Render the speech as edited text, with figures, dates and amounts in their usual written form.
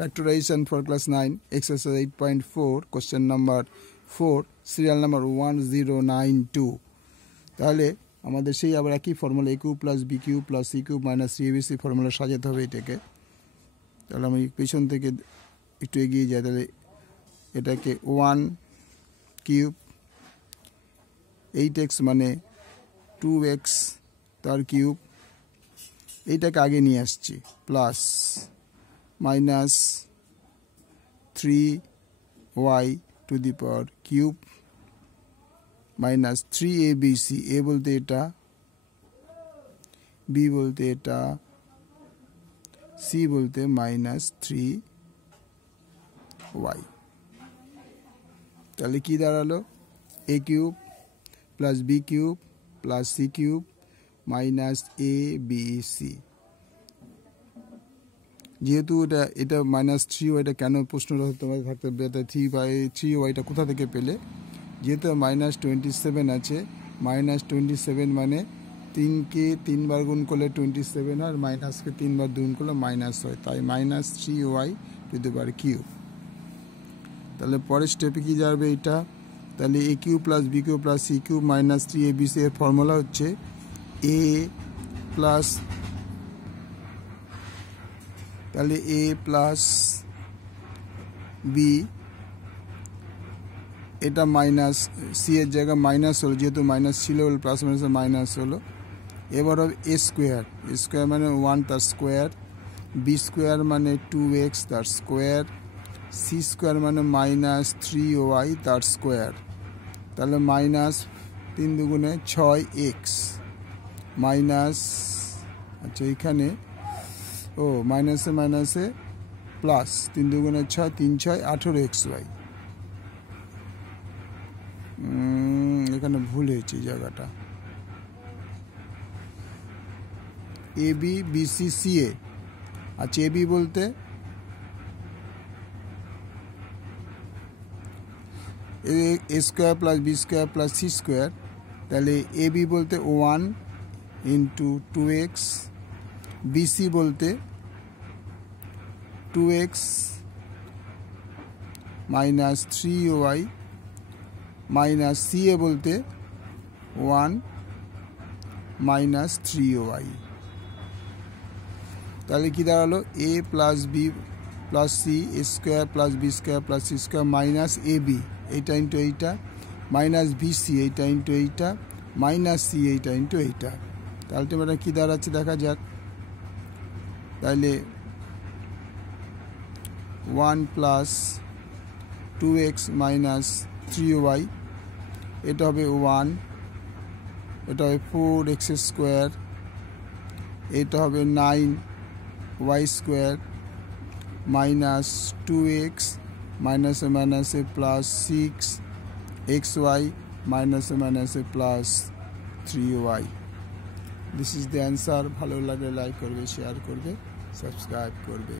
Factorization for class 9, exercise 8.4, question number 4, serial number 1092. তাহলে আমাদের সেই আবার একই formula a cube plus b cube plus c cube minus 3abc formula সাজাতে হবে এটাকে। তাহলে আমি পেছন থেকে একটু এগিয়ে যাই। তাহলে এটাকে 1 কিউব 8x মানে 2x তার কিউব, এইটাকে আগে নিয়ে আসছি, plus minus 3y to the power cube minus 3abc, a বলতে এটা, b বলতে এটা, c বলতে মাইনাস 3y। তাহলে কি দাঁড়ালো? a cube plus b cube plus c cube minus abc। যেহেতু এটা মাইনাস 3y কেন প্রশ্নটা তোমাদের থাকতে হবে, 3y কোথা থেকে পেলে? যেহেতু মাইনাস 27 আছে, মাইনাস 27 মানে 3কে 3 বার গুণ করলে 27 হয়, মাইনাসকে 3 বার গুণ করলে মাইনাস হয়, তাই minus 3y to the power cube. তাহলে পরের স্টেপে কি যাবে এটা? তাহলে a cube plus b cube plus c cube minus 3abc এর ফর্মুলা হচ্ছে a প্লাস, তাহলে a প্লাস b, এটা মাইনাস c এর জায়গায় মাইনাস হলো, যেহেতু মাইনাস ছিল প্লাস মাইনাস মাইনাস হলো। এবার হবে a স্কোয়ার, a স্কোয়ার মানে 1 তার স্কোয়ার, b স্কোয়ার মানে 2x তার স্কোয়ার, c স্কোয়ার মানে মাইনাস 3y তার স্কোয়ার। তাহলে মাইনাস 3 দুগুণে 6x মাইনাস, আচ্ছা এখানে মাইনাসে মাইনাসে প্লাস 3 দুগুণে 6, 3 6 18xy। এখানে ভুল হয়েছে জায়গাটা, A B B C C A. আচ্ছা এ বি বলতে A square plus B square plus C square, তাহলে এ বি বলতে 1 ইন্টু 2x, বিসি বলতে 2x minus 3y minus C এ বলতে 1 মাইনাস 3y। তাহলে কি দাঁড়ালো? a plus B plus C square plus B square plus C square minus A B এইটা into এইটা minus B C এইটা into এইটা মাইনাস সি এইটা ইন্টু এইটা। তাহলে আলটিমেটলি কী দাঁড়াচ্ছে দেখা যাক। তাহলে 1 প্লাস 2x মাইনাস 3y, এটা হবে 1, এটা হবে 4x স্কোয়ার, এটা হবে 9y স্কোয়ার মাইনাস 2x মাইনাসে মাইনাসে প্লাস 6xy মাইনাসে মাইনাসে plus 3y। This is the answer. ভালো লাগলে লাইক করবে, শেয়ার করবে, সাবস্ক্রাইব করবে।